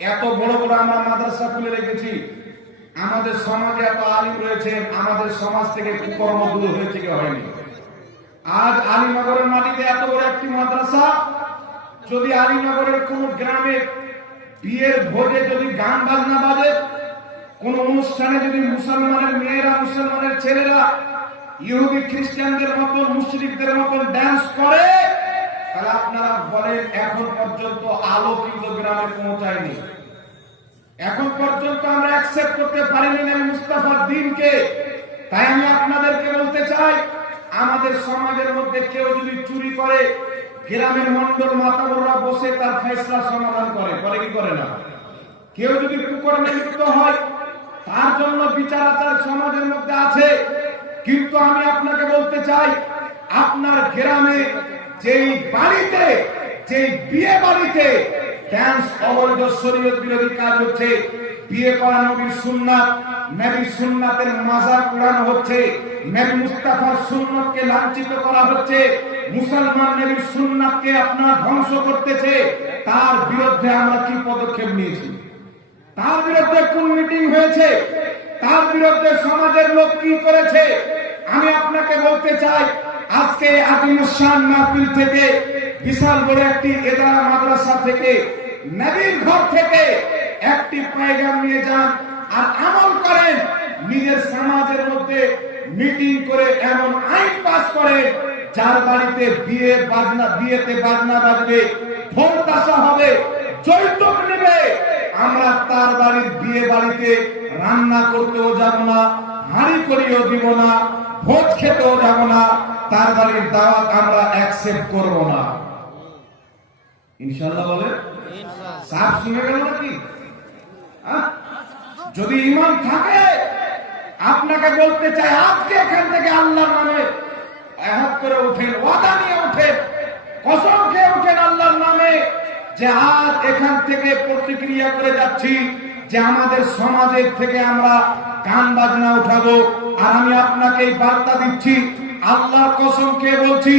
এত বড় বড় আমরা মাদ্রাসা খুলে রেখেছি, আমাদের সমাজে এত আলিম রয়েছেন, আমাদের সমাজ থেকে কুকর্ম দূর হয়েছে কি হয়নি? আজ আলীনগরের মাটিতে এত বড় একটি মাদ্রাসা, যদি আলীনগরের কোন গ্রামে বিয়ের ভোজে যদি গান বাজনা বাজে, কোন অনুষ্ঠানে যদি মুসলমানের মেয়েরা মুসলমানের ছেলেরা ইহুদি খ্রিস্টানদের মতো মুশরিকদের মতো ড্যান্স করে, তাহলে আপনারা বলেন এখন পর্যন্ত আলো কিন্তু গ্রামে পৌঁছায়নি। এখন পর্যন্ত আমরা অ্যাকসেপ্ট করতে পারিনি নবী মুস্তাফার দ্বীনকে। তাই আমি আপনাদেরকে বলতে চাই, আমাদের সমাজের মধ্যে কেউ যদি চুরি করে, গ্রামের মন্ডল মাতাবররা বসে তার ফয়সালা সমাধান করে কি করে না? কেউ যদি কুকর্মে লিপ্ত হয়, তার জন্য বিচার আচার সমাজের মধ্যে আছে। কিন্তু আমি আপনাকে বলতে চাই, আপনার গ্রামে যেই বাড়িতে, যেই বিয়ে বাড়িতে ড্যান্স অবৈধ শরীয়ত বিরোধী কাজ হচ্ছে, বিয়ে করা নবীর সুন্নাত, নবীর সুন্নাতের মাজাক উড়ানো হচ্ছে, নবী মুস্তাফার সুন্নাতকে লাঞ্ছিত করা হচ্ছে, মুসলমান নবীর সুন্নাতকে আপনার ধ্বংস করতেছে, তার বিরুদ্ধে আমরা কি পদক্ষেপ নিয়েছি? তার বিরুদ্ধে কোন মিটিং হয়েছে? তার বিরুদ্ধে সমাজের লোক কি করেছে? আমি আপনাকে বলতে চাই, আজকে আজিমুস শান মাহফিল থেকে, বিশাল বড় একটি ইদারা মাদ্রাসা থেকে, নবীর ঘর থেকে একটি পয়গাম নিয়ে যান আর আমল করেন। নিজের সমাজের মধ্যে মিটিং করে এমন আইন পাস করে, যার বাড়িতে বিয়েতে বাজনা বাজবে, ঢোল তাশা হবে, যৌতুক নেবে, আমরা তার বাড়ির বিয়ে বাড়িতে রান্না করতেও যাব না, হাঁড়ি করিও দিব না, ভোজ খেতেও যাব না, তার বাড়ির দাওয়াত আমরা অ্যাকসেপ্ট করব না। ইনশাআল্লাহ বলে সাফ শুনে গেল নাকি? যদি ঈমান থাকে, আপনাকে বলতে চাই, আজকে এখান থেকে আল্লাহর নামে আয়াত করে ওঠেন, ওয়াদা নিয়ে ওঠেন, কসম খেয়ে ওঠেন আল্লাহর নামে, যে আজ এখান থেকে প্রতিক্রিয়া করে যাচ্ছি যে আমাদের সমাজের থেকে আমরা গান বাজনা উঠাবো। আর আমি আপনাকে এই বার্তা দিচ্ছি, আল্লাহর কসম খেয়ে বলছি,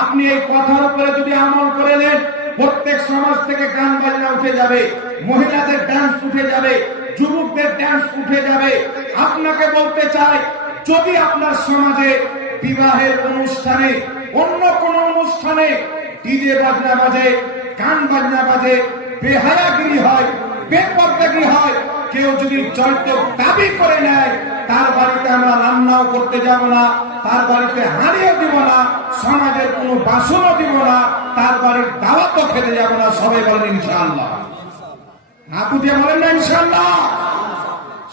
আপনি এই কথার উপরে যদি আমল করে নেন, প্রত্যেক সমাজ থেকে গান বাজনা উঠে যাবে, মহিলাদের ডান্স উঠে যাবে, যুবকদের ডান্স উঠে যাবে। আপনাকে বলতে চাই, যদি আপনার সমাজে বিবাহের অনুষ্ঠানে, অন্য কোন অনুষ্ঠানে ডিজে বাজনা বাজে, গান বাজনা বাজে, বেহায়াগিরি হয়, বেপরদাগি হয়, কেউ যদি যৌতুক দাবি করে নেয়, তার বাড়িতে আমরা রান্নাও করতে যাব না, তার বাড়িতে হাঁড়িও দিব না, সমাজের কোনো বাসনও দিব না, তার বাড়ির দাওয়াতও খেতে যাব না। সবাই বলেন ইনশাআল্লাহ। হাত উঠিয়ে বলেন না ইনশাআল্লাহ?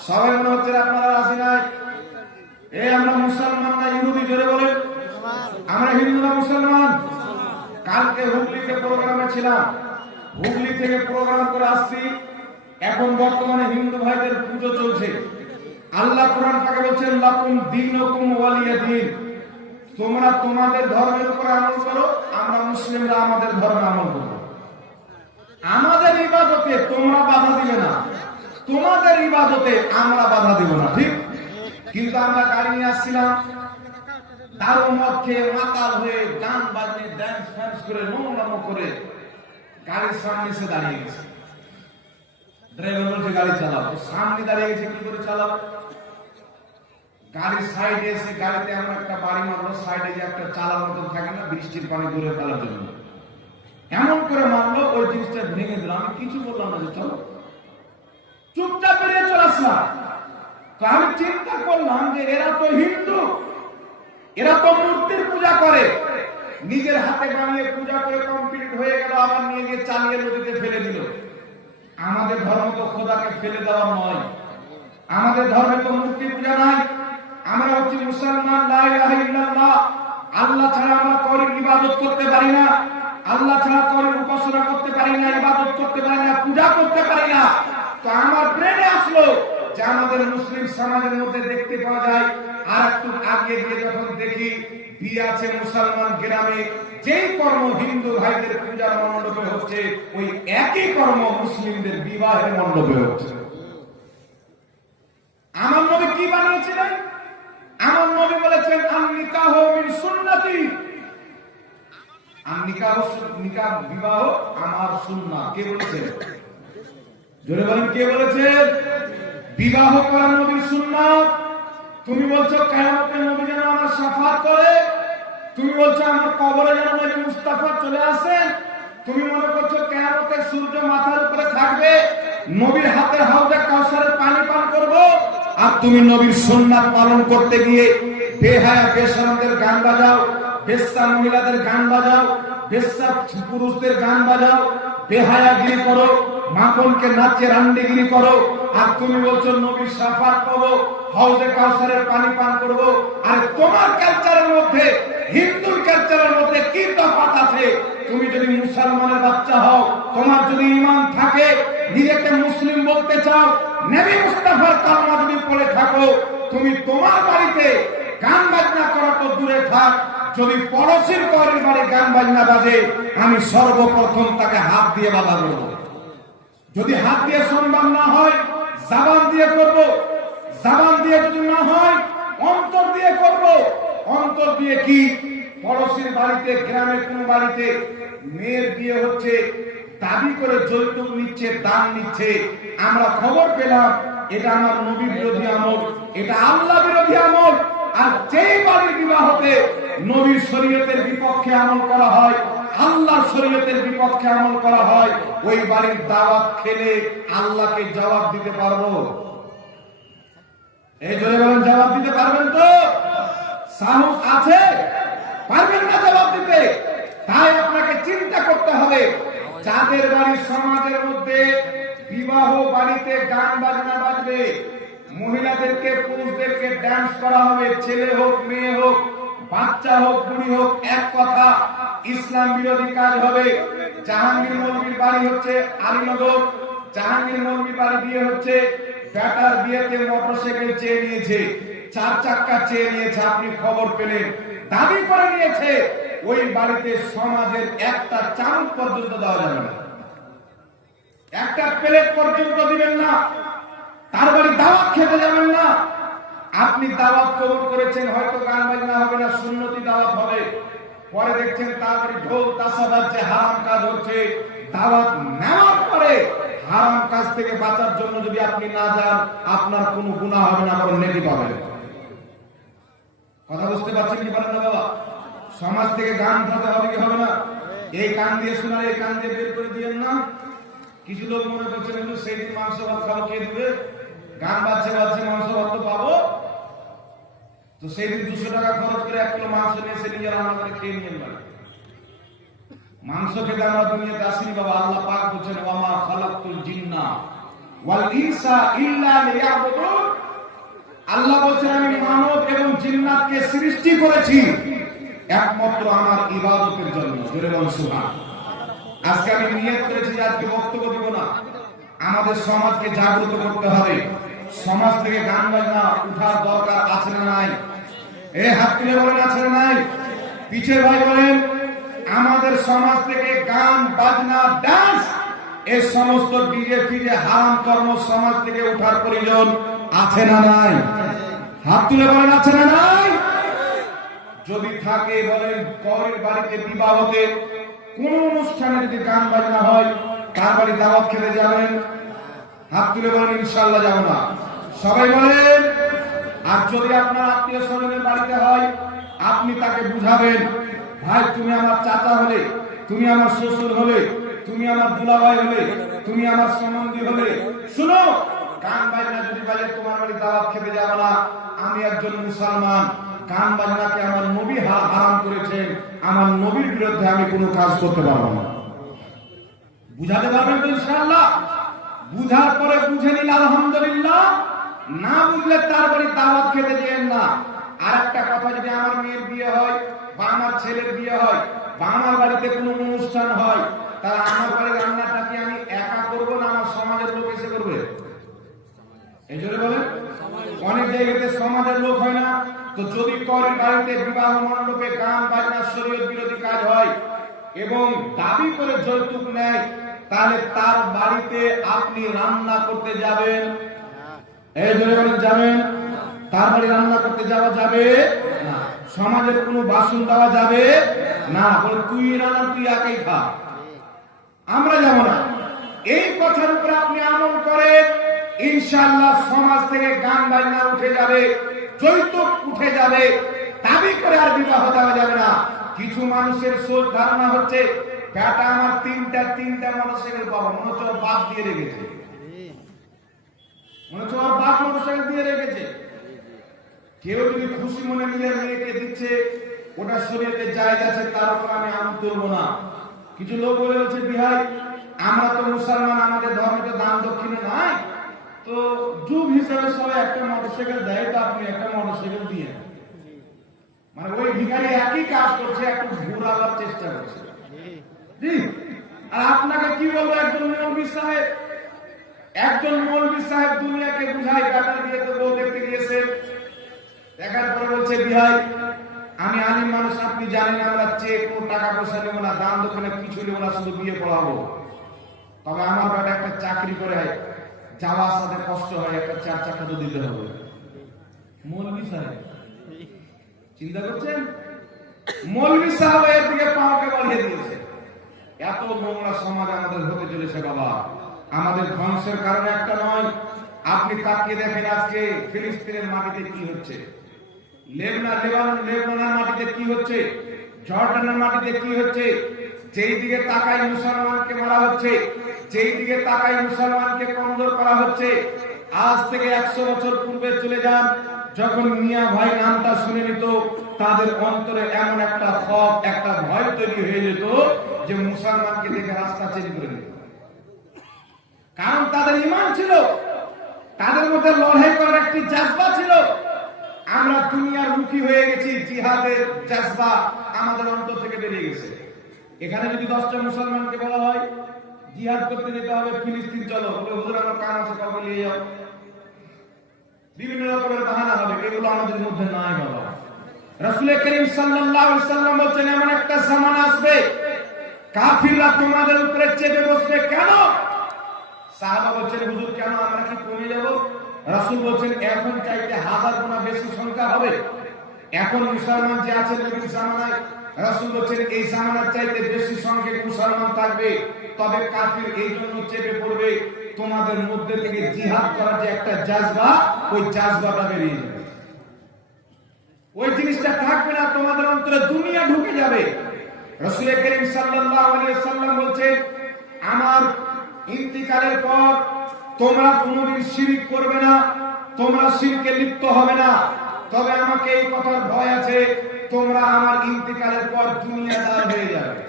সবাই মনে হচ্ছে আপনারা রাজি নাই। আমরা মুসলমান না ইহুদি? জোরে বলেন। আমরা হিন্দু না মুসলমান? কালকে হুগলিতে প্রোগ্রামে ছিলাম, হুগলি থেকে প্রোগ্রাম করে আসছি। এখন বর্তমানে হিন্দু ভাইদের পুজো চলছে। আল্লাহ কোরআন পাকে বলছেন, লাকুম দীনুকুম ওয়ালিয়া দীন, তোমরা তোমাদের ধর্মের উপর আমল করো, আমরা মুসলিমরা আমাদের ধর্মে আমল করব। আমাদের ইবাদতে তোমরা বাধা দিবে না, তোমাদের ইবাদতে আমরা বাধা দিব না, ঠিক? কিন্তু আমরা গাড়ি নিয়ে আসছিলাম, তার মধ্যে মাতাল হয়ে গান বাজে, ড্যান্স ফ্যান্স করে, নোংরামো করে গাড়ির সামনে এসে দাঁড়িয়ে গেছে। ড্রাইভার বলছে গাড়ি চালাও, সামনে দাঁড়িয়ে গেছে, কি করে চালাবো? গাড়ির সাইডে এসে, গাড়িতে আমরা একটা বাড়ি মারলো, সাইডে যে একটা চালার মতো থাকে না, বৃষ্টির পানি দূরে ফেলার জন্য, এমন করে মারলো, ওই জিনিসটা ভেঙে দিল। আমি কিছু বললাম না, যে চলো, চুপচাপ বেরিয়ে চলে আসলাম। তো আমি চিন্তা করলাম যে এরা তো হিন্দু, এরা তো মূর্তির পূজা করে, নিজের হাতে বানিয়ে পূজা করে কমপ্লিট হয়ে গেল, আবার নিয়ে গিয়ে চালিয়ে নদীতে ফেলে দিল। আমাদের ধর্ম তো খোদাকে ফেলে দেওয়া নয়, আমাদের ধর্মে তো মূর্তি পূজা নাই। আমরা হচ্ছি মুসলমান, লা ইলাহা ইল্লাল্লাহ, আল্লাহ ছাড়া আমরা কারোর ইবাদত করতে পারি না, আল্লাহ ছাড়া কারোর উপাসনা করতে পারি না, ইবাদত করতে পারি না, পূজা করতে পারি না। তো আমার ব্রেনে আসলো যে আমাদের মুসলিম সমাজের মধ্যে দেখতে পাওয়া যায়, আর একটু আগে গিয়ে যখন দেখি বিয়ে আছে মুসলমান গ্রামে, যেই কর্ম হিন্দু ভাইদের পূজার মণ্ডপে হচ্ছে, ওই একই কর্ম মুসলিমদের বিবাহের মণ্ডপে হচ্ছে। আমার নবী কি বানিয়েছিলেন? আমার নবী বলেছেন, আন-নিকাহ মিন সুন্নতি, নিকাহ বিবাহ আমার সুন্নাহ। কে বলেছেন? জোরে বলেন, কে বলেছেন? বিবাহ করা নবীর সুন্নাত। তুমি বলছো কিয়ামতে নবী যেন আমার শাফাত করে, তুমি বলছো আমার কবরে যেন নবী মুস্তাফা চলে আসেন, তুমি মনে করছো কিয়ামতে সূর্য মাথার উপরে থাকবে, নবীর হাতের হাউজে কাউসারের পানি পান করব, আর তুমি নবীর সুন্নাত পালন করতে গিয়ে বেহায়া বেশরমদের গান বাজাও, বেশ্যা মহিলাদের গান বাজাও, বেশ্যা পুরুষদের গান বাজাও, বেহায়াগিরি করো, মাখনকে নাচে রান্ডিগিরি করো, আর তুমি বলছো নবীর শাফাত পাবো, হাউজে কাউসারের পানি পান করব। আর তোমার কালচারের মধ্যে হিন্দুর কালচারের মধ্যে কি তফাৎ আছে? তুমি যদি মুসলমানের বাচ্চা হও, তোমার যদি ঈমান থাকে, নিজেকে মুসলিম বলতে চাও, নবী মুস্তাফার কালমা যদি পড়ে থাকো, তুমি তোমার বাড়িতে গান বাজনা করা তো দূরে থাক, যদি পড়োশির বাড়ির বাড়ি গান বাজনা বাজে, আমি সর্বপ্রথম তাকে হাত দিয়ে বাধা দেব। যদি হাত দিয়ে সম্ভব না হয়, জবান দিয়ে করব, জবান দিয়ে যদি না হয়, অন্তর দিয়ে করব। অন্তর দিয়ে কি? পড়োশির বাড়িতে, গ্রামের কোন বাড়িতে মেয়ের বিয়ে হচ্ছে, দাবি করে যৌতুক নিচ্ছে, দান নিচ্ছে, আমরা খবর পেলাম, এটা আমার নবী বিরোধী আমল, এটা আল্লাহ বিরোধী আমল। আর যেই বাড়ির বিবাহতে নবীর শরীয়তের বিপক্ষে আমল করা হয়, আল্লাহর শরীয়তের বিপক্ষে আমল করা হয়, ওই বাড়ির দাওয়াত খেলে আল্লাহকে জবাব দিতে পারবো? এই জোরে বলেন, জবাব দিতে পারবেন তো? সাহস আছে? পারবেন না জবাব দিতে? তাই আপনাকে চিন্তা করতে হবে, যাদের বাড়ির সমাজের মধ্যে বিবাহ বাড়িতে গান বাজনা বাজবে, মহিলাদেরকে পুরুষদেরকে ডান্স করা হবে, ছেলে হোক মেয়ে হোক, বাচ্চা হোক বুড়ি হোক, এক কথা ইসলাম বিরোধী কাজ হবে। জাহাঙ্গীর মৌলভীর বাড়ি হচ্ছে আলীনগর, জাহাঙ্গীর মৌলভীর বাড়ি বিয়ে হচ্ছে, বেটার বিয়েতে মোটরসাইকেল চেয়ে নিয়েছে, 4 চাক্কা চেয়ে নিয়েছে, আপনি খবর পেলেন, দাবি করে নিয়েছে, ওই বাড়িতে সমাজের একটা চামচ পর্যন্ত দেওয়া যাবে না, একটা প্লেট পর্যন্ত দিবেন না, তার বাড়ি দাওয়াত খেতে যাবেন না। আপনি দাওয়াত কবুল করেছেন, হয়তো গান বাজনা হবে না, সুন্নতি দাওয়াত হবে, পরে দেখছেন তার বাড়ি ঢোল তাসা বাজছে, হারাম কাজ হচ্ছে। দাওয়াত নেওয়ার পরে হারাম কাজ থেকে বাঁচার জন্য যদি আপনি না যান, আপনার কোনো গুনাহ হবে না, বরং নেকি পাবেন। কথা বুঝতে পারছেন কি পারেন না বাবা? সমাজ থেকে গান উঠাতে হবে কি হবে না? এই কান দিয়ে শোনার, এই কান দিয়ে বের করে দিয়েন না। কিছু লোক মনে করছেন সেই দিন মাংস ভাত খাবো, কে দিবে? গান বাজছে বাজছে মাংস ভাত তো পাবো, তো সেই দিন 200 টাকা খরচ করে 1 কিলো মাংস নিয়ে এসে নিজে রান্না করে খেয়ে নিয়ে যাবেন। মাংস খেতে আমরা দুনিয়াতে আসিনি বাবা। আল্লাহ পাক বলেছেন, ওয়ামা খালাকতুল জিন্না ওয়াল ইনসা ইল্লা লিয়াবুদুন। আল্লাহ বলেছেন, আমি মানব এবং জিন্নাতকে সৃষ্টি করেছি একমাত্র আমার ইবাদতের জন্য। জোরে বলুন সুবহান। আজকে আমি নিয়ত করেছি যে আজকে বক্তব্য দিব না, আমাদের সমাজকে জাগ্রত করতে হবে। সমাজ থেকে গান বাজনা উঠার দরকার আছে না নাই? এই হাত তুলে বলেন, আছে না নাই? পিছের ভাই বলেন, আমাদের সমাজ থেকে গান বাজনা ডান্স এই সমস্ত ডিজে ফিজে হারাম কর্ম সমাজ থেকে উঠার প্রয়োজন আছে না নাই? হাত তুলে বলেন, আছে না নাই? যদি থাকে বলেন, গরিব বাড়িতে বিবাহতে কোন অনুষ্ঠানে যদি গান বাজনা হয়, তার বাড়ি দাওয়াত খেতে যাবেন? হাত তুলে বলেন, ইনশাআল্লাহ যাব না। সবাই বলেন। আর যদি আপনার আত্মীয় স্বজনের বাড়িতে হয়, আপনি তাকে বুঝাবেন, ভাই তুমি আমার চাচা হলে, তুমি আমার শ্বশুর হলে, তুমি আমার দুলাভাই হলে, তুমি আমার সম্বন্ধী হলে, শুনো, গান বাজনা যদি বাজে তোমার বাড়ি দাওয়াত খেতে যাব না। আমি একজন মুসলমান, গান বাজনাকে আমার নবী হারাম করেছেন, আমার নবীর বিরুদ্ধে আমি কোনো কাজ করতে পারবো না। বুঝাতে পারবেন তো ইনশাআল্লাহ? বুঝার পরে বুঝে নিন আলহামদুলিল্লাহ, না বুঝলে তার বাড়ি দাওয়াত খেতে যেন না। আর একটা কথা, যদি আমার মেয়ের বিয়ে হয় বা আমার ছেলের বিয়ে হয় বা আমার বাড়িতে কোনো অনুষ্ঠান হয়, তাহলে আমার বাড়ির রান্নাটা কি আমি একা করবো না আমার সমাজের লোক এসে করবে? এই জন্য বলেন, অনেক জায়গাতে সমাজের লোক হয় না। তো যদি করের বাড়িতে বিবাহ মণ্ডপে গান বাজনা শরীয়ত বিরোধী কাজ হয় এবং দাবি করে যৌতুক নেয়, তাহলে তার বাড়িতে আপনি রান্না করতে যাবেন? এই জন্য যাবেন? তার বাড়ি রান্না করতে যাওয়া যাবে না। সমাজের কোনো বাসন দেওয়া যাবে না। বলে তুই রান্না, তুই একাই খা, আমরা যাব না। এই কথার উপরে আপনি আমল করেন, ইনশাআল্লাহ সমাজ থেকে গান বাজনা উঠে যাবে, যৌতুক উঠে যাবে, দাবি করে আর বিবাহ দেওয়া যাবে না। কিছু মানুষের সোচ ধারণা হচ্ছে বেটা আমার তিনটা মোটরসাইকেল পাবো, মনে হচ্ছে ওর বাপ দিয়ে রেখেছে, মনে হচ্ছে ওর বাপ মোটরসাইকেল দিয়ে রেখেছে। কেউ যদি খুশি মনে নিজের মেয়েকে দিচ্ছে, ওটা শরীয়তে জায়েজ আছে, তার উপর আমি আমল করব না। কিছু লোক বলে বলছে বিহাই আমরা তো মুসলমান, আমাদের ধর্মে তো দান দক্ষিণে নাই, তো যুগ হিসেবে সবাই একটা মোটরসাইকেল দেয়, তো আপনি একটা মোটরসাইকেল দিয়ে, মানে ওই ভিখারি একই কাজ করছে, একটু ঘুরাবার চেষ্টা করছে। জি, আর আপনাকে কি বলবো, একজন মৌলভী সাহেব দুনিয়াকে বুঝাই কাটার বিয়েতে বউ দেখতে গিয়েছে, দেখার পরে বলছে বিহাই আমি আলিম মানুষ, আপনি জানেন আমরা চেক ও টাকা পয়সা নেবো না, দান দক্ষিণে কিছু নেবো না, শুধু বিয়ে পড়াবো। তবে আমার বেটা একটা চাকরি করে যাওয়া আসাতে কষ্ট হয়, একটা 4 চাকা তো দিতে হবে। মৌলভী সাহেব চিন্তা করছেন, মৌলভী সাহেব এর দিকে পাওয়াকে বাড়িয়ে দিয়েছে। এত নোংরা সমাজ আমাদের হতে চলেছে বাবা। আমাদের ধ্বংসের কারণে একটা নয়, আপনি তাকিয়ে দেখেন আজকে ফিলিস্তিনের মাটিতে কি হচ্ছে, লেবাননের মাটিতে কি হচ্ছে, জর্ডানের মাটিতে কি হচ্ছে। যেই দিকে তাকাই মুসলমানকে মারা হচ্ছে, যেই দিকে তাকাই মুসলমানকে কমজোর করা হচ্ছে। আজ থেকে 100 বছর পূর্বে চলে যান, যখন মিয়া ভাই নামটা শুনে নিত, তাদের অন্তরে এমন একটা খব, একটা ভয় তৈরি হয়ে যেত যে মুসলমানকে দেখে রাস্তা চেঞ্জ করে নিত। কারণ তাদের ঈমান ছিল, তাদের মধ্যে লড়াই করার একটি জাজবা ছিল। আমরা দুনিয়ার মুখী হয়ে গেছি, জিহাদের জাজবা আমাদের অন্তর থেকে বেরিয়ে গেছে। এখানে যদি 10টা মুসলমানকে বলা হয় জিহাদ করতে যেতে হবে ফিলিস্তিন, চলো বলে হুজুর আমার কাম আছে, কাউকে নিয়ে যাও, বিভিন্ন রকমের বাহানা হবে, এগুলো আমাদের মধ্যে নাই বাবা। রাসূল করিম সাল্লাল্লাহু আলাইহি সাল্লাম বলেন এমন একটা জামানা আসবে কাফিররা তোমাদের উপরে চেপে বসবে। কেন? সাহাবা বলছেন হুজুর কেন, আমরা কি কমে যাব? রাসূল বলছেন এখন চাইতে 1000 গুণা বেশি সংখ্যা হবে। এখন মুসলমান যে আছে নবীর জামানায়, রাসূল বলছেন এই জামানার চাইতে বেশি সংখ্যক মুসলমান থাকবে, তবে কাফির এই জন্য চেপে পড়বে তোমাদের মধ্যে থেকে জিহাদ করার যে একটা জাজবা, ওই জাজবাটা বেরিয়ে যাবে, ওই জিনিসটা থাকবে না, তোমাদের অন্তরে দুনিয়া ঢুকে যাবে। রাসূল করিম সাল্লাল্লাহু আলাইহি ওয়াসাল্লাম বলছেন আমার ইন্তিকালের পর তোমরা কোনদিন শিরক করবে না, তোমরা শিরকে লিপ্ত হবে না। তবে আমাকে এই কথার ভয় আছে, তোমরা আমার ইন্তিকালের পর দুনিয়াদার হয়ে যাবে।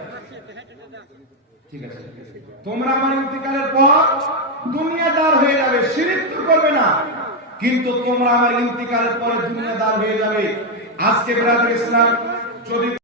ঠিক আছে, তোমরা আমার ইন্তিকালের পর দুনিয়াদার হয়ে যাবে, শিরক তো করবে না, কিন্তু তোমরা আমার ইন্তিকালের পরে দুনিয়াদার হয়ে যাবে। আজকে ব্রাদার ইসলাম যদি